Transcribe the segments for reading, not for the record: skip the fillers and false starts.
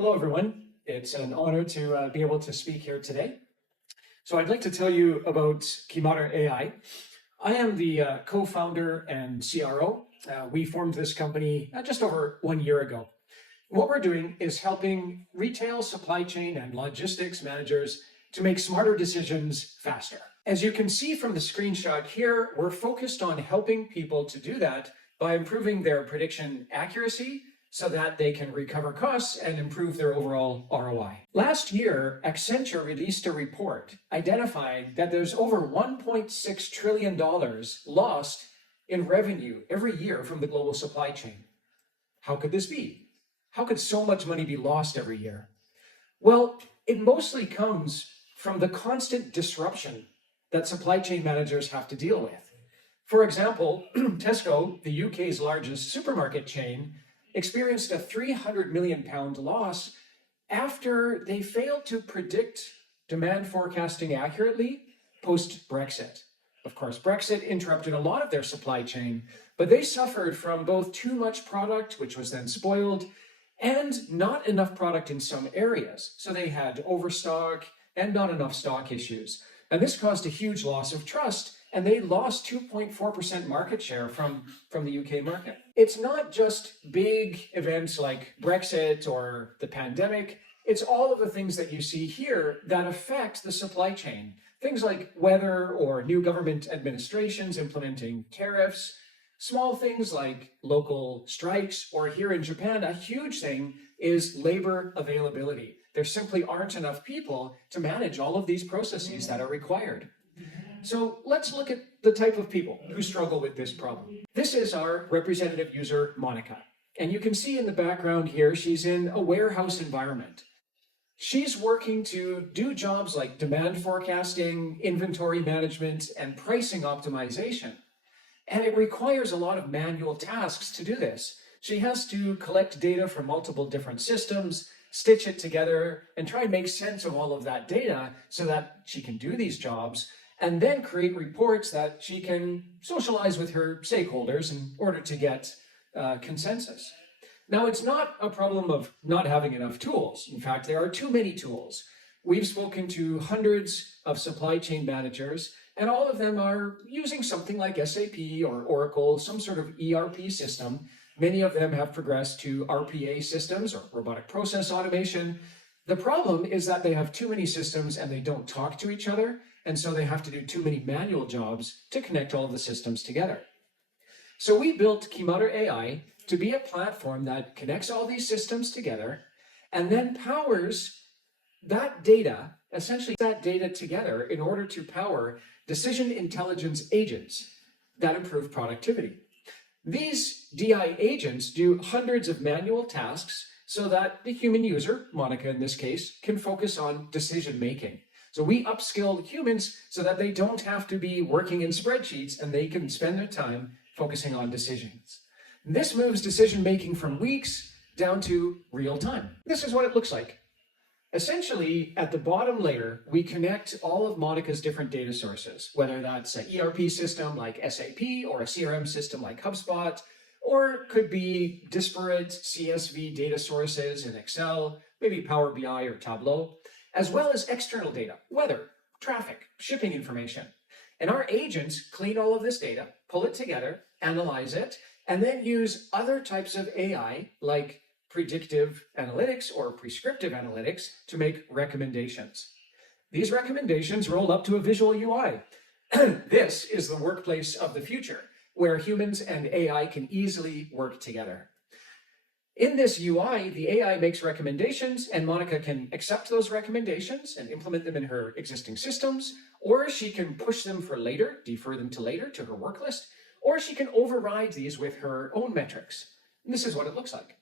Hello, everyone. It's an honor to be able to speak here today. So I'd like to tell you about Kimaru.ai. I am the co-founder and CRO. We formed this company just over 1 year ago. What we're doing is helping retail, supply chain, and logistics managers to make smarter decisions faster. As you can see from the screenshot here, we're focused on helping people to do that by improving their prediction accuracy so that they can recover costs and improve their overall ROI. Last year, Accenture released a report identifying that there's over $1.6 trillion lost in revenue every year from the global supply chain. How could this be? How could so much money be lost every year? Well, it mostly comes from the constant disruption that supply chain managers have to deal with. For example, Tesco, the UK's largest supermarket chain, experienced a £300 million loss after they failed to predict demand forecasting accurately post-Brexit. Of course, Brexit interrupted a lot of their supply chain, but they suffered from both too much product, which was then spoiled, and not enough product in some areas. So they had overstock and not enough stock issues. And this caused a huge loss of trust, and they lost 2.4% market share from the UK market. It's not just big events like Brexit or the pandemic. It's all of the things that you see here that affect the supply chain. Things like weather or new government administrations implementing tariffs, small things like local strikes, or here in Japan, a huge thing is labor availability. There simply aren't enough people to manage all of these processes that are required. So let's look at the type of people who struggle with this problem. This is our representative user, Monica. And you can see in the background here, she's in a warehouse environment. She's working to do jobs like demand forecasting, inventory management, and pricing optimization. And it requires a lot of manual tasks to do this. She has to collect data from multiple different systems, stitch it together, and try and make sense of all of that data so that she can do these jobs, and then create reports that she can socialize with her stakeholders in order to get consensus. Now, it's not a problem of not having enough tools. In fact, there are too many tools. We've spoken to hundreds of supply chain managers, and all of them are using something like SAP or Oracle, some sort of ERP system. Many of them have progressed to RPA systems or robotic process automation. The problem is that they have too many systems and they don't talk to each other, and so they have to do too many manual jobs to connect all of the systems together. So we built Kimaru.ai to be a platform that connects all these systems together and then powers that data, essentially that data together, in order to power decision intelligence agents that improve productivity. These DI agents do hundreds of manual tasks so that the human user, Monica in this case, can focus on decision making. So we upskill humans so that they don't have to be working in spreadsheets and they can spend their time focusing on decisions. This moves decision making from weeks down to real time. This is what it looks like. Essentially, at the bottom layer, we connect all of Monica's different data sources, whether that's an ERP system like SAP or a CRM system like HubSpot, or it could be disparate CSV data sources in Excel, maybe Power BI or Tableau, as well as external data, weather, traffic, shipping information. And our agents clean all of this data, pull it together, analyze it, and then use other types of AI like predictive analytics or prescriptive analytics to make recommendations. These recommendations roll up to a visual UI. This is the workplace of the future, where humans and AI can easily work together. In this UI, the AI makes recommendations, and Monica can accept those recommendations and implement them in her existing systems, or she can push them for later, defer them to later to her work list, or she can override these with her own metrics. And this is what it looks like.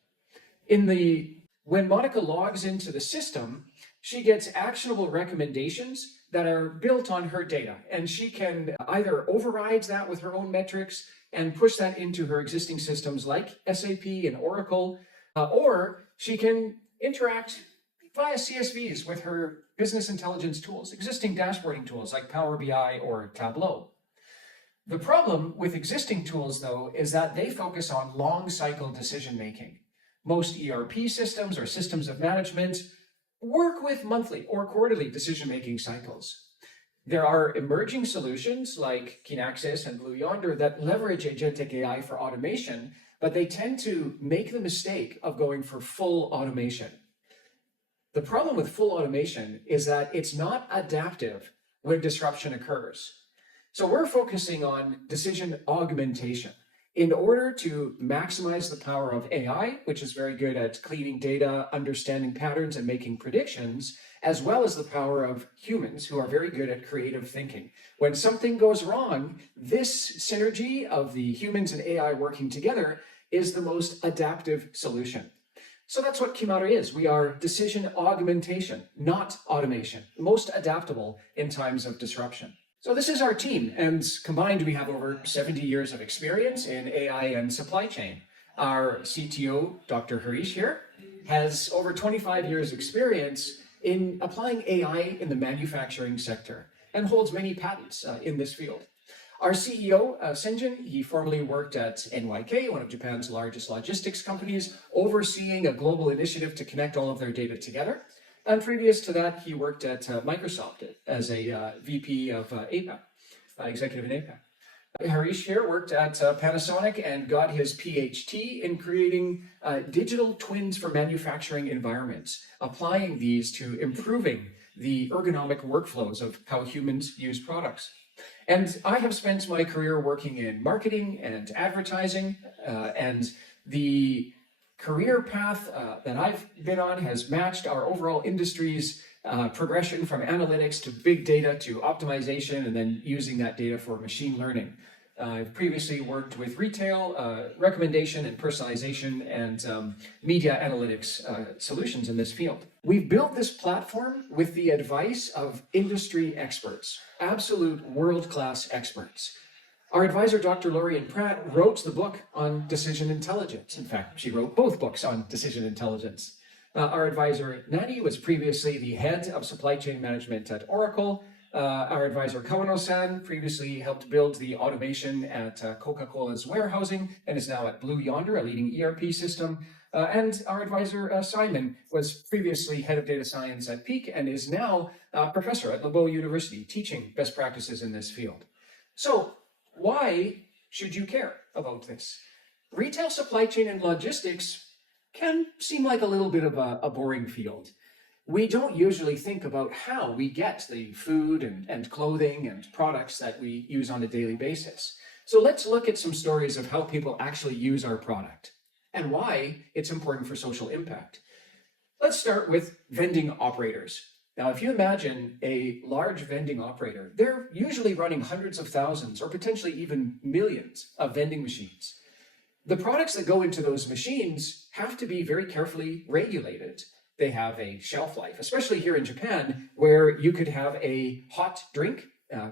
When Monica logs into the system, she gets actionable recommendations that are built on her data, and she can either override that with her own metrics and push that into her existing systems like SAP and Oracle, or she can interact via CSVs with her business intelligence tools, existing dashboarding tools like Power BI or Tableau. The problem with existing tools, though, is that they focus on long cycle decision making. Most ERP systems or systems of management work with monthly or quarterly decision-making cycles. There are emerging solutions like Kinaxis and Blue Yonder that leverage agentic AI for automation, but they tend to make the mistake of going for full automation. The problem with full automation is that it's not adaptive when disruption occurs. So we're focusing on decision augmentation in order to maximize the power of AI, which is very good at cleaning data, understanding patterns, and making predictions, as well as the power of humans who are very good at creative thinking. When something goes wrong, this synergy of the humans and AI working together is the most adaptive solution. So that's what Kimaru is. We are decision augmentation, not automation, most adaptable in times of disruption. So this is our team, and combined we have over 70 years of experience in AI and supply chain. Our CTO, Dr. Harish here, has over 25 years experience in applying AI in the manufacturing sector and holds many patents in this field. Our CEO, Senjin, he formerly worked at NYK, one of Japan's largest logistics companies, overseeing a global initiative to connect all of their data together. And previous to that, he worked at Microsoft as a VP of APAC, executive in APAC. Harish here worked at Panasonic and got his PhD in creating digital twins for manufacturing environments, applying these to improving the ergonomic workflows of how humans use products. And I have spent my career working in marketing and advertising, and the career path that I've been on has matched our overall industry's progression from analytics to big data to optimization and then using that data for machine learning. I've previously worked with retail, recommendation and personalization and media analytics solutions in this field. We've built this platform with the advice of industry experts, absolute world-class experts. Our advisor, Dr. Lorian Pratt, wrote the book on decision intelligence. In fact, she wrote both books on decision intelligence. Our advisor, Nani, was previously the head of supply chain management at Oracle. Our advisor, Kawano-san, previously helped build the automation at Coca-Cola's warehousing and is now at Blue Yonder, a leading ERP system. And our advisor, Simon, was previously head of data science at Peak and is now a professor at Lebeau University, teaching best practices in this field. So, why should you care about this? Retail supply chain and logistics can seem like a little bit of a boring field. We don't usually think about how we get the food and clothing and products that we use on a daily basis. So let's look at some stories of how people actually use our product and why it's important for social impact. Let's start with vending operators. Now, if you imagine a large vending operator, they're usually running hundreds of thousands or potentially even millions of vending machines. The products that go into those machines have to be very carefully regulated. They have a shelf life, especially here in Japan, where you could have a hot drink,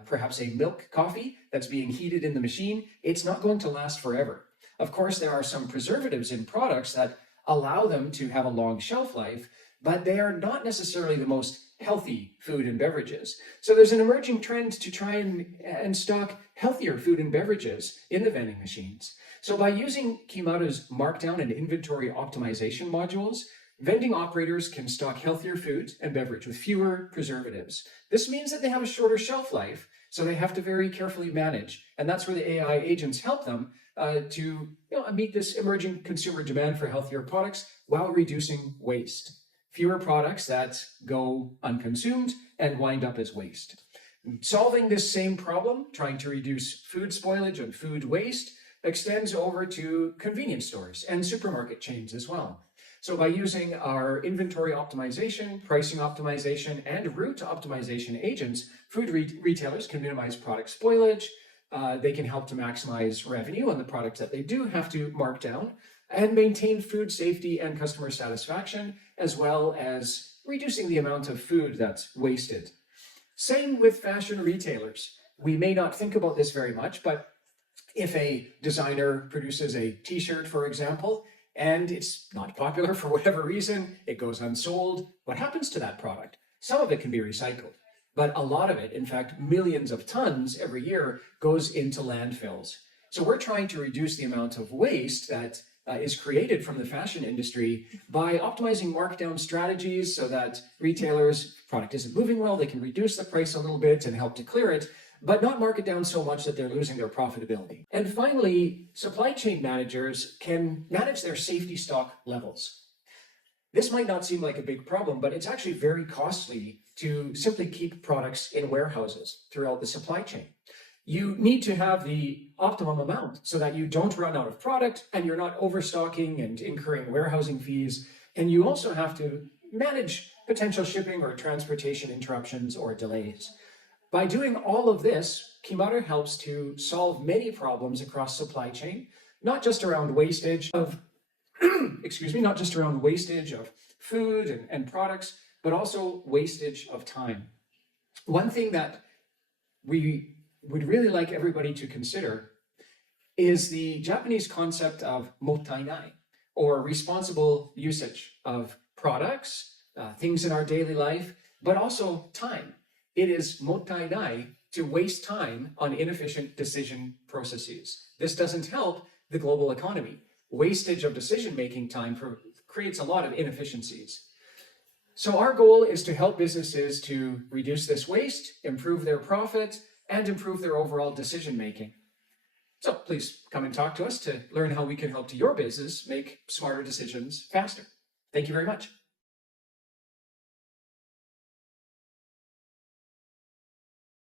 perhaps a milk coffee that's being heated in the machine. It's not going to last forever. Of course, there are some preservatives in products that allow them to have a long shelf life, but they are not necessarily the most healthy food and beverages. So there's an emerging trend to try and stock healthier food and beverages in the vending machines. So by using Kimaru's markdown and inventory optimization modules, vending operators can stock healthier foods and beverage with fewer preservatives. This means that they have a shorter shelf life, so they have to very carefully manage. And that's where the AI agents help them to meet this emerging consumer demand for healthier products while reducing waste. Fewer products that go unconsumed and wind up as waste. Solving this same problem, trying to reduce food spoilage and food waste, extends over to convenience stores and supermarket chains as well. So by using our inventory optimization, pricing optimization, and route optimization agents, food retailers can minimize product spoilage. They can help to maximize revenue on the products that they do have to mark down and maintain food safety and customer satisfaction, as well as reducing the amount of food that's wasted. Same with fashion retailers. We may not think about this very much, but if a designer produces a t-shirt, for example, and it's not popular for whatever reason, it goes unsold, what happens to that product? Some of it can be recycled, but a lot of it, in fact, millions of tons every year, goes into landfills. So we're trying to reduce the amount of waste that is created from the fashion industry by optimizing markdown strategies so that retailers, product isn't moving well, they can reduce the price a little bit and help to clear it, but not mark it down so much that they're losing their profitability. And finally, supply chain managers can manage their safety stock levels. This might not seem like a big problem, but it's actually very costly to simply keep products in warehouses throughout the supply chain. You need to have the optimum amount so that you don't run out of product and you're not overstocking and incurring warehousing fees. And you also have to manage potential shipping or transportation interruptions or delays. By doing all of this, Kimaru helps to solve many problems across supply chain, not just around wastage of not just around wastage of food and products, but also wastage of time. One thing that we would really like everybody to consider is the Japanese concept of mottainai, or responsible usage of products, things in our daily life, but also time. It is mottainai to waste time on inefficient decision processes. This doesn't help the global economy. Wastage of decision-making time creates a lot of inefficiencies. So our goal is to help businesses to reduce this waste, improve their profit, and improve their overall decision-making. So please come and talk to us to learn how we can help your business make smarter decisions faster. Thank you very much.